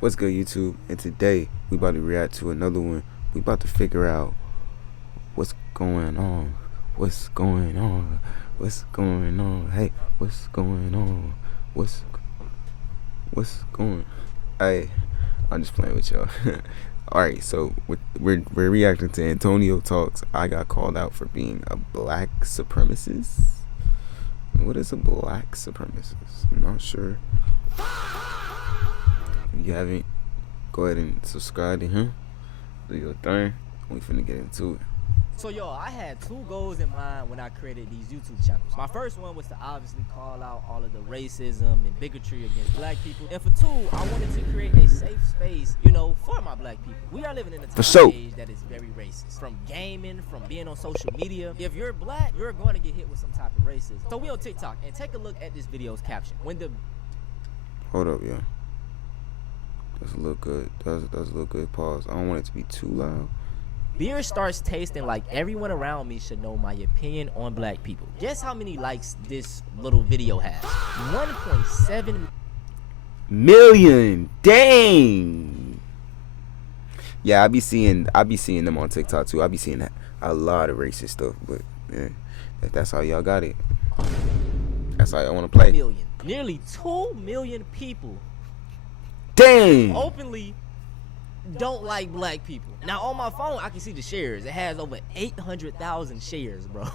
What's good, YouTube? And today we about to react to another one. We about to figure out what's going on. What's going on? What's going on? Hey, what's going on? What's going? Hey, I'm just playing with y'all. All right, so we're reacting to Antonio Talks. I got called out for being a black supremacist. What is a black supremacist? I'm not sure. If you haven't, go ahead and subscribe to him. Do your thing. We finna get into it. So y'all, I had two goals in mind when I created these YouTube channels. My first one was to obviously call out all of the racism and bigotry against black people. And for two, I wanted to create a safe space, for my black people. We are living in a time and age that is very racist. From gaming, from being on social media. If you're black, you're going to get hit with some type of racism. So we on TikTok, and take a look at this video's caption. Hold up, yeah. Does look good. Does look good. Pause. I don't want it to be too loud. Beer starts tasting like everyone around me should know my opinion on black people. Guess how many likes this little video has? 1.7 million. Dang. Yeah, I be seeing them on TikTok too. I be seeing a lot of racist stuff, but yeah, if that's how y'all got it, that's how y'all want to play. Million. Nearly 2 million people. Dang. Openly don't like black people. Now on my phone I can see the shares. It has over 800,000 shares, bro.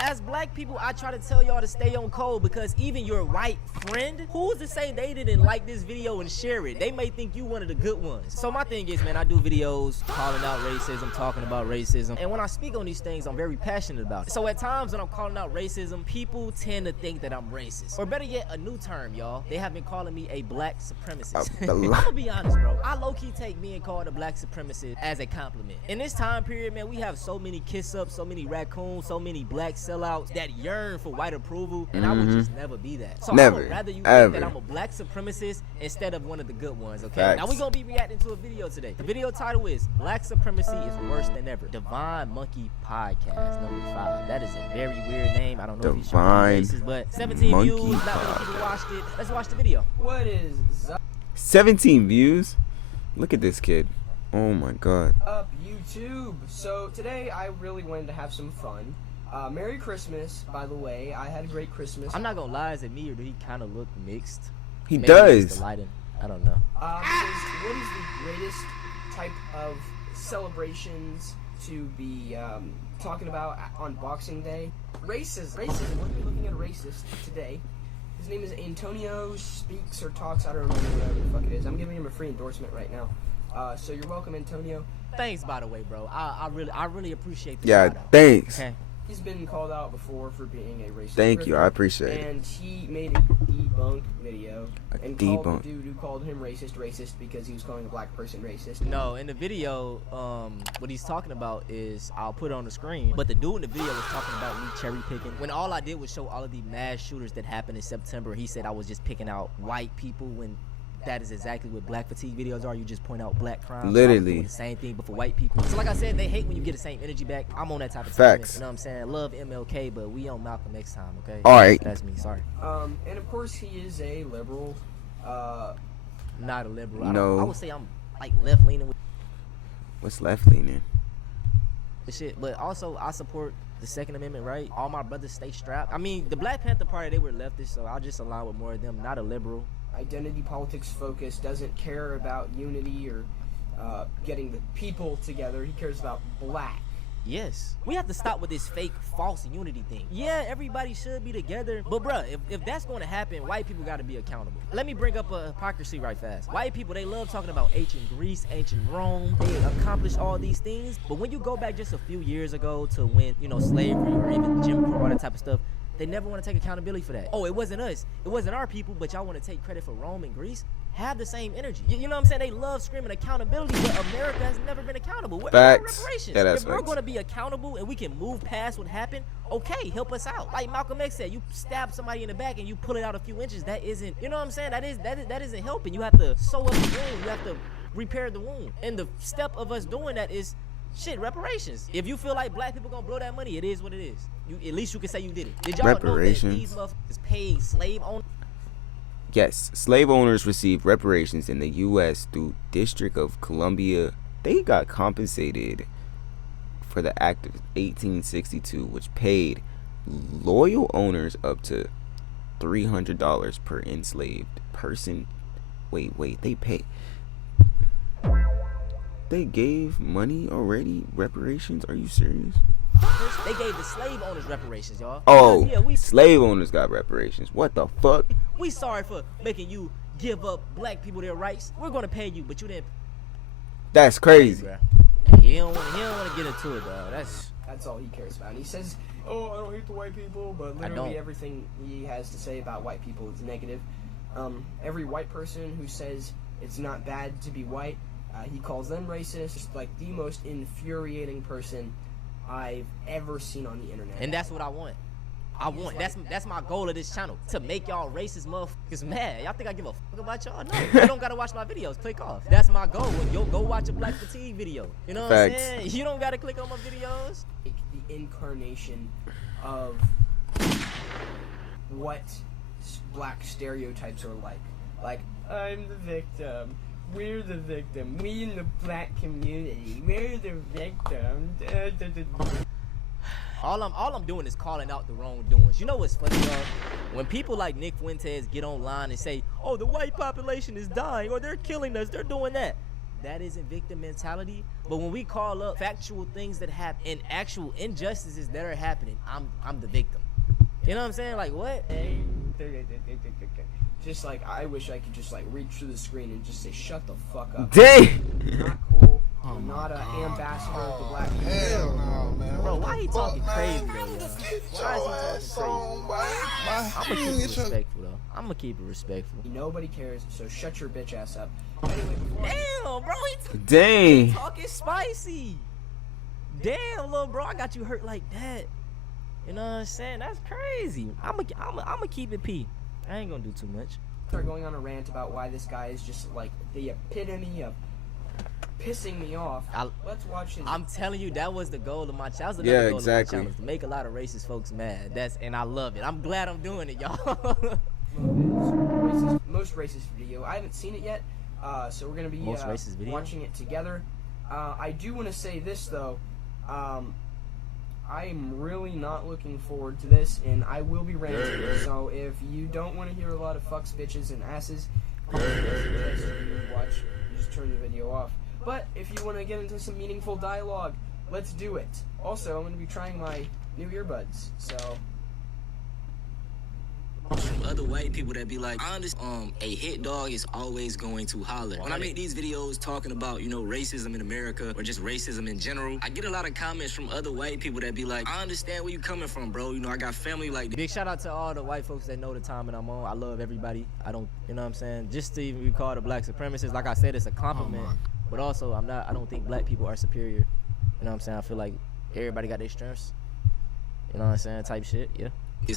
As black people, I try to tell y'all to stay on code, because even your white friend, who's to say they didn't like this video and share it? They may think you one of the good ones. So my thing is, man, I do videos calling out racism, talking about racism, and when I speak on these things, I'm very passionate about it. So at times when I'm calling out racism, people tend to think that I'm racist. Or better yet, a new term, y'all. They have been calling me a black supremacist. I'm gonna be honest, bro. I low-key take being called a black supremacist as a compliment. In this time period, man, we have so many kiss-ups, so many raccoons, so many black sellouts that yearn for white approval, and I would just never be that. So I would rather you think that I'm a black supremacist instead of one of the good ones, okay? Facts. Now we're gonna be reacting to a video today. The video title is Black Supremacy is Worse Than Ever. Divine Monkey Podcast number 5. That is a very weird name. I don't know if he's trying to be racist, but 17 views, not many people watched it. Let's watch the video. What is 17 views? Look at this kid. Oh my god. Up YouTube. So today I really wanted to have some fun. Merry Christmas, by the way. I had a great Christmas. I'm not gonna lie, is it me or do he kind of look mixed? He Maybe does. The lighting. I don't know. Because what is the greatest type of celebrations to be talking about on Boxing Day? Racism. We're gonna be looking at a racist today. His name is Antonio Speaks or Talks. I don't remember whatever the fuck it is. I'm giving him a free endorsement right now. So you're welcome, Antonio. Thanks, by the way, bro. I really appreciate the yeah, shout-out. thanks. Okay. He's been called out before for being a racist. Thank you, I appreciate it. And he made a debunk video and called the dude who called him racist because he was calling a black person racist. No, in the video, what he's talking about is, I'll put it on the screen, but the dude in the video was talking about me cherry picking. When all I did was show all of the mass shooters that happened in September, he said I was just picking out white people, when that is exactly what black fatigue videos are. You just point out black crimes. Literally. The same thing, but for white people. So like I said, they hate when you get the same energy back. I'm on that type of facts. You know what I'm saying? Love MLK, but we on Malcolm X time, okay? All right. That's me, sorry. And of course he is a liberal. Not a liberal. No. I would say I'm like left leaning with What's left leaning? the shit, but also I support the Second Amendment, right? All my brothers stay strapped. I mean, the Black Panther Party, they were leftists, so I'll just align with more of them. Not a liberal. Identity politics focus, doesn't care about unity or getting the people together. He cares about black. Yes. We have to stop with this fake false unity thing. Yeah, everybody should be together, but bruh, if that's going to happen, white people got to be accountable. Let me bring up a hypocrisy right fast. White people, they love talking about ancient Greece, ancient Rome. They accomplished all these things, but when you go back just a few years ago to when, slavery or even Jim Crow, all that type of stuff, they never want to take accountability for that. Oh, it wasn't us. It wasn't our people, but y'all want to take credit for Rome and Greece? Have the same energy. You know what I'm saying? They love screaming accountability, but America has never been accountable. Facts. Reparations. Yeah, that's if we're facts. going to be accountable and we can move past what happened, okay, help us out. Like Malcolm X said, you stab somebody in the back and you pull it out a few inches. That isn't, you know what I'm saying? That isn't helping. You have to sew up the wound. You have to repair the wound. And the step of us doing that is shit, reparations. If you feel like black people gonna blow that money, it is what it is. At least you can say you did it. Did y'all know that these motherfuckers paid slave owners? Yes, slave owners received reparations in the U.S. through District of Columbia. They got compensated for the Act of 1862, which paid loyal owners up to $300 per enslaved person. Wait, they gave money already? Reparations? Are you serious? They gave the slave owners reparations, y'all. Oh, Because, yeah, slave owners got reparations. What the fuck? we sorry for making you give up black people their rights. We're gonna pay you, but you didn't. That's crazy. Bruh. He don't want to get into it, dog. That's all he cares about. And he says, "Oh, I don't hate the white people," but literally everything he has to say about white people is negative. Every white person who says it's not bad to be white, he calls them racist. Just like the most infuriating person I've ever seen on the internet. And that's what I want. That's my goal of this channel, to make y'all racist motherfuckers mad. Y'all think I give a fuck about y'all? No, you don't gotta watch my videos. Click off. That's my goal. Yo, go watch a Black Fatigue video. You know what I'm saying? You don't gotta click on my videos. The incarnation of what black stereotypes are like. Like, I'm the victim. We're the victim. We in the black community. We're the victim. All I'm doing is calling out the wrongdoings. You know what's funny, y'all? When people like Nick Fuentes get online and say, "Oh, the white population is dying," or "They're killing us," they're doing that. That isn't victim mentality. But when we call up factual things that happen and actual injustices that are happening, I'm the victim. You know what I'm saying? Like, what? Just like, I wish I could just like reach through the screen and just say, "Shut the fuck up." Dang. You're not cool. You're not an ambassador of the black community. Hell no, man. Bro, why he talking crazy, though, y'all? Why is he talking crazy? I'm gonna keep it respectful, though. I'm gonna keep it respectful. Nobody cares, so shut your bitch ass up. Anyway, Damn, bro, Dang. talking spicy. Damn, little bro, I got you hurt like that. You know what I'm saying? That's crazy. I'm gonna keep it P. I ain't gonna do too much. Start going on a rant about why this guy is just like the epitome of pissing me off. Let's watch his. I'm telling you, that was the goal of my channel. That was Yeah, another goal exactly. of my channel, to make a lot of racist folks mad. And I love it. I'm glad I'm doing it, y'all. Most racist video. I haven't seen it yet, so we're gonna be Most racist video? watching it together. I do want to say this though. I am really not looking forward to this, and I will be ranting. So if you don't want to hear a lot of fucks, bitches, and asses, I suggest you watch. You just turn the video off. But if you want to get into some meaningful dialogue, let's do it. Also, I'm going to be trying my new earbuds, so. Other white people that be like, I understand, a hit dog is always going to holler. When I make these videos talking about, you know, racism in America or just racism in general, I get a lot of comments from other white people that be like, I understand where you coming from, bro. You know, I got family like this. Big shout out to all the white folks that know the time that I'm on. I love everybody. I don't, you know what I'm saying? Just to even be called a black supremacist, like I said, it's a compliment. But also, I don't think black people are superior. You know what I'm saying? I feel like everybody got their strengths. You know what I'm saying? Type shit, yeah.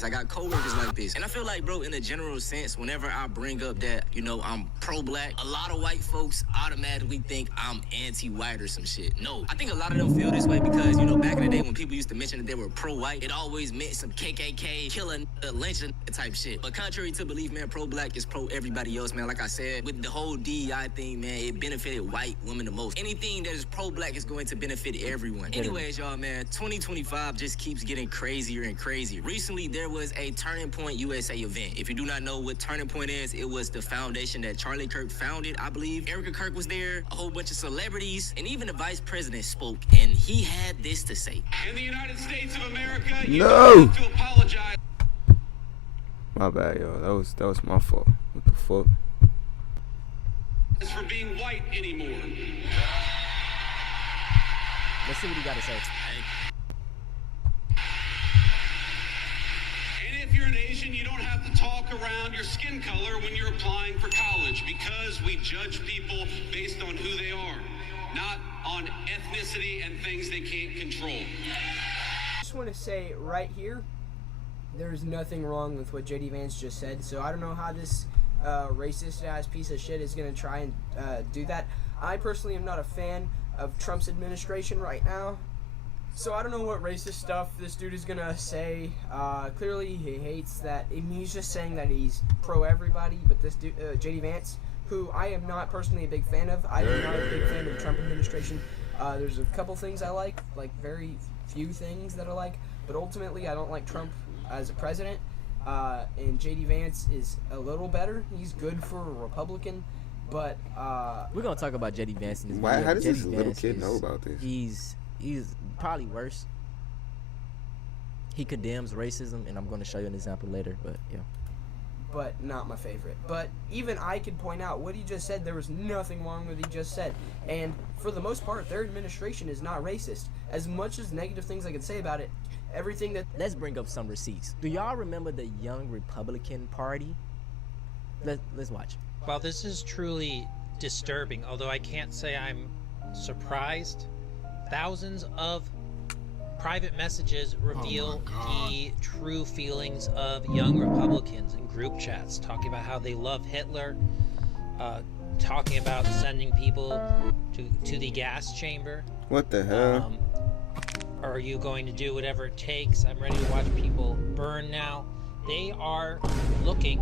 I got coworkers like this. And I feel like, bro, in a general sense, whenever I bring up that, you know, I'm pro-black, a lot of white folks automatically think I'm anti-white or some shit. No, I think a lot of them feel this way because, you know, back in the day when people used to mention that they were pro-white, it always meant some KKK, killing, lynching type shit. But contrary to belief, man, pro-black is pro-everybody else, man. Like I said, with the whole DEI thing, man, it benefited white women the most. Anything that is pro-black is going to benefit everyone. Anyways, y'all, man, 2025 just keeps getting crazier and crazier. Recently, there was a Turning Point USA event. If you do not know what Turning Point is, it was the foundation that Charlie Kirk founded, I believe. Erica Kirk was there, a whole bunch of celebrities, and even the vice president spoke, and he had this to say. In the United States of America, you No. don't have to apologize. My bad, y'all. That was my fault. What the fuck? For being white anymore. Let's see what he got to say. And if you're an Asian, you don't have to talk around your skin color when you're applying for college because we judge people based on who they are, not on ethnicity and things they can't control. I just want to say right here, there's nothing wrong with what JD Vance just said, so I don't know how this racist ass piece of shit is going to try and do that. I personally am not a fan of Trump's administration right now, So I don't know what racist stuff this dude is gonna say. Clearly he hates that. I mean, he's just saying that he's pro everybody, but this dude, JD Vance, who I am not personally a big fan of. I am not a big fan of the Trump administration. There's a couple things I like very few things that I like, but ultimately I don't like Trump as a president. And JD Vance is a little better. He's good for a Republican, but we're gonna talk about JD Vance in this Why? video. How does JD this little Vance kid know about this? He's probably worse. He condemns racism, and I'm gonna show you an example later. But yeah. But not my favorite. But even I could point out what he just said. There was nothing wrong with what he just said. And for the most part, their administration is not racist. As much as negative things I could say about it, everything that... Let's bring up some receipts. Do y'all remember the Young Republican Party? Let's watch. While this is truly disturbing, although I can't say I'm surprised, thousands of private messages reveal the true feelings of young Republicans in group chats, talking about how they love Hitler, talking about sending people to the gas chamber. What the hell? Are you going to do whatever it takes? I'm ready to watch people burn now. They are looking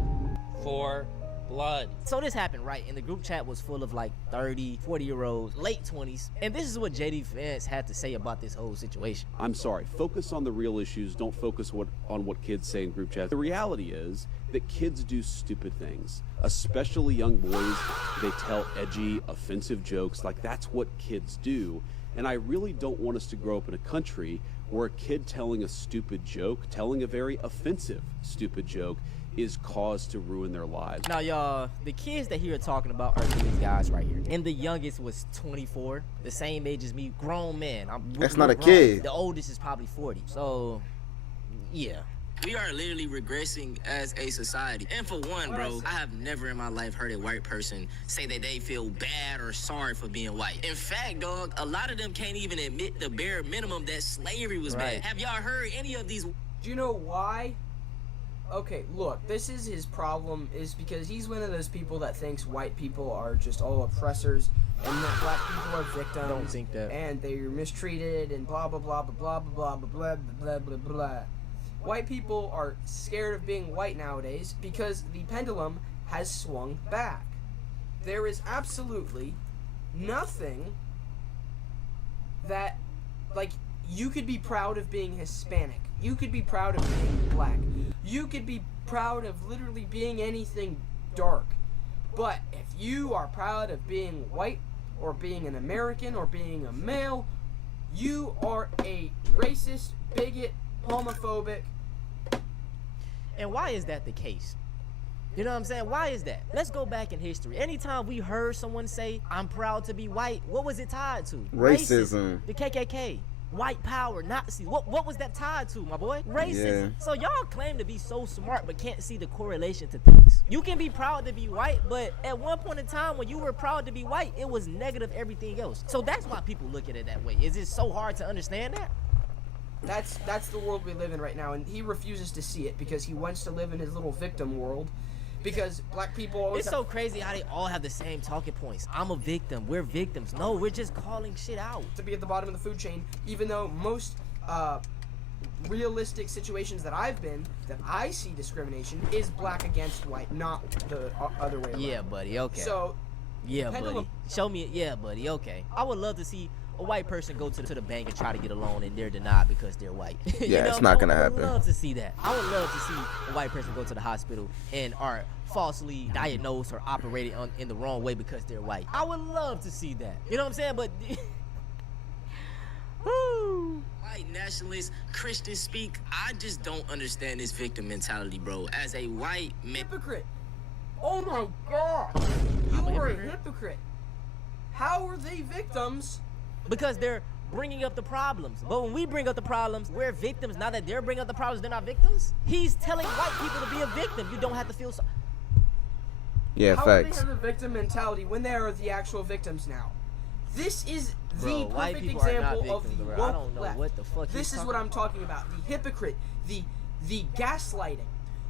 for blood. So this happened, right? And the group chat was full of like 30, 40-year-olds, late 20s. And this is what JD Vance had to say about this whole situation. I'm sorry, focus on the real issues. Don't focus on what kids say in group chats. The reality is that kids do stupid things, especially young boys. They tell edgy, offensive jokes. Like, that's what kids do. And I really don't want us to grow up in a country where a kid telling a stupid joke, telling a very offensive stupid joke, is cause to ruin their lives. Now, y'all, the kids that you're talking about are these guys right here. And the youngest was 24, the same age as me, grown man. That's not a grown. kid. The oldest is probably 40. So, yeah. We are literally regressing as a society. And for one, bro, I have never in my life heard a white person say that they feel bad or sorry for being white. In fact, dog, a lot of them can't even admit the bare minimum that slavery was bad. Have y'all heard any of these? Do you know why? Okay, look, this is his problem, is because he's one of those people that thinks white people are just all oppressors and that black people are victims. Don't think that. And they're mistreated and blah blah blah blah blah blah blah blah blah blah blah. White people are scared of being white nowadays because the pendulum has swung back. There is absolutely nothing that, like, you could be proud of being Hispanic. You could be proud of being black. You could be proud of literally being anything dark. But if you are proud of being white or being an American or being a male, you are a racist, bigot, homophobic. And why is that the case? You know what I'm saying? Why is that? Let's go back in history. Anytime we heard someone say, I'm proud to be white, what was it tied to? Racism. The KKK. White power, Nazis. What was that tied to, my boy? Racism. Yeah. So y'all claim to be so smart but can't see the correlation to things. You can be proud to be white, but at one point in time when you were proud to be white, it was negative everything else. So that's why people look at it that way. Is it so hard to understand that? That's the world we live in right now, and he refuses to see it because he wants to live in his little victim world. Because black people always It's so crazy how they all have the same talking points. I'm a victim. We're victims. No, we're just calling shit out. to be at the bottom of the food chain, even though most realistic situations that I've been, that I see discrimination, is black against white, not the other way around. Yeah, buddy. Okay. So, yeah, pendulum- buddy. Show me. Yeah, buddy. Okay. I would love to see a white person go to the bank and try to get a loan and they're denied because they're white. You Yeah, know? it's not gonna I happen. would love to see that. I would love to see a white person go to the hospital and are falsely diagnosed or operated in the wrong way because they're white. I would love to see that. You know what I'm saying? But woo. White nationalist, Christian speak, I just don't understand this victim mentality, bro. As a white man. hypocrite. Oh my God. You are a hypocrite. How are they victims? Because they're bringing up the problems. But when we bring up the problems, we're victims. Now that they're bringing up the problems, they're not victims. He's telling white people to be a victim. You don't have to feel so. Yeah, How do they facts. have a victim mentality when they are the actual victims now? This is the Bro, white perfect people are not example of victims, the bro. woke I don't know left. what the fuck This he's is what talking I'm talking about. The hypocrite, the gaslighting,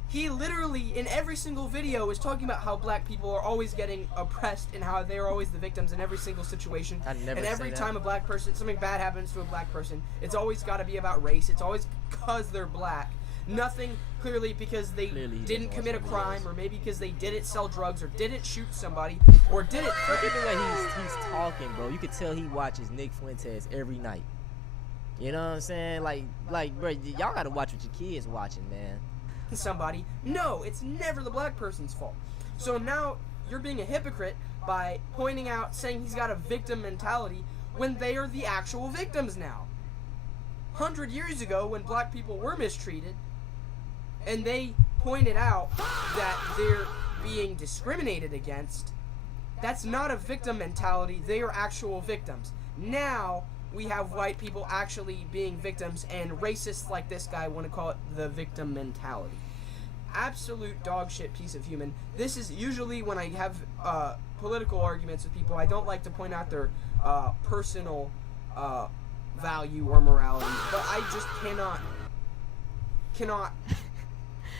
He literally, in every single video, is talking about how black people are always getting oppressed and how they are always the victims in every single situation. I never And every say that. time a black person, something bad happens to a black person, it's always got to be about race. It's always because they're black. Nothing clearly because they Clearly he didn't doesn't commit a watch my crime, videos. or maybe because they didn't sell drugs, or didn't shoot somebody, or didn't. Look at the way he's talking, bro. You can tell he watches Nick Fuentes every night. You know what I'm saying? Like, bro, y'all gotta watch what your kids watching, man. Somebody. No, it's never the black person's fault. So now you're being a hypocrite by pointing out, saying he's got a victim mentality when they are the actual victims now. 100 years ago, when black people were mistreated, and they pointed out that they're being discriminated against, that's not a victim mentality. They are actual victims. Now we have white people actually being victims, and racists like this guy want to call it the victim mentality. Absolute dog shit piece of human. This is usually when I have political arguments with people, I don't like to point out their personal value or morality, but I just cannot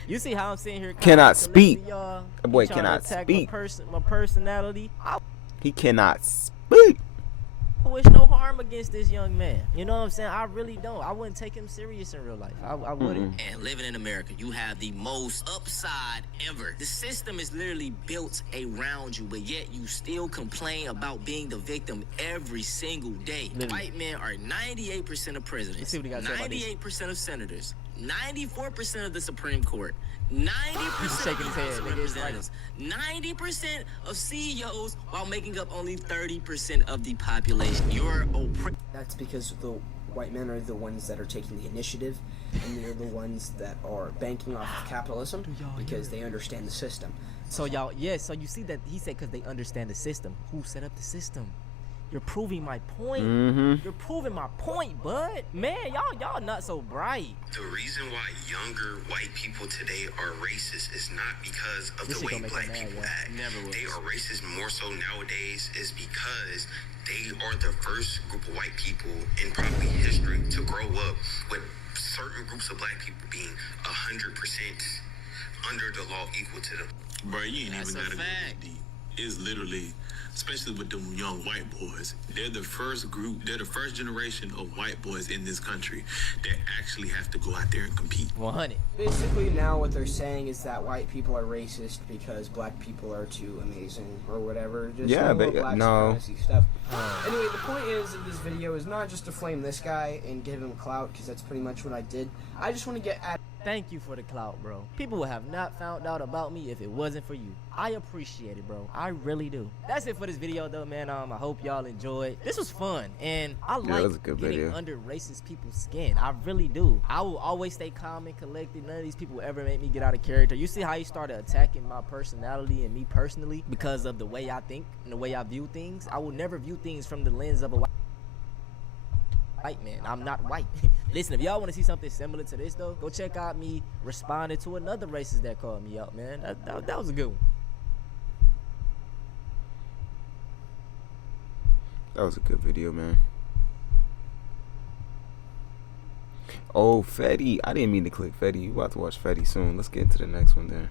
You see how I'm sitting here? Cannot speak. Y'all. That boy He trying to cannot attack speak. My personality. I He cannot speak. wish no harm against this young man. You know what I'm saying? I really don't. I wouldn't take him serious in real life. I wouldn't. And living in America, you have the most upside ever. The system is literally built around you, but yet you still complain about being the victim every single day. Literally. White men are 98% of Let's presidents, see what he got to say about this. 98% of senators, 94% of the Supreme Court, 90% shaking of his the head, House of nigga, it's right. Representatives, 90% of CEOs, while making up only 30% of the population. You're oppressed. That's because the white men are the ones that are taking the initiative, and they're the ones that are banking off of capitalism because they understand the system. So y'all, yeah. So you see that he said because they understand the system. Who set up the system? You're proving my point. You're proving my point, bud. Man, y'all not so bright. The reason why younger white people today are racist is not because of This the shit way gonna make black them mad, people yeah. act. Never was. They are racist more so nowadays is because they are the first group of white people in probably history to grow up with certain groups of black people being 100% under the law equal to them. Bro, you ain't That's even a gotta go fact. this deep. It's literally, especially with them young white boys, they're the first group, they're the first generation of white boys in this country that actually have to go out there and compete. 100. Basically, now what they're saying is that white people are racist because black people are too amazing or whatever. Just Yeah, little but black no. supremacy stuff. Anyway, the point is of this video is not just to flame this guy and give him clout, because that's pretty much what I did. I just want to get at. Thank you for the clout, bro. People would have not found out about me if it wasn't for you. I appreciate it, bro. I really do. That's it for this video, though, man. I hope y'all enjoyed. This was fun, and I it like was a good getting video. under racist people's skin. I really do. I will always stay calm and collected. None of these people will ever make me get out of character. You see how he started attacking my personality and me personally because of the way I think and the way I view things? I will never view things from the lens of a white man. I'm not white. Listen, if y'all want to see something similar to this, though, go check out me responding to another racist that called me out, man. That was a good one. That was a good video, man. Oh, Fetty. I didn't mean to click Fetty. You about to watch Fetty soon. Let's get into the next one then.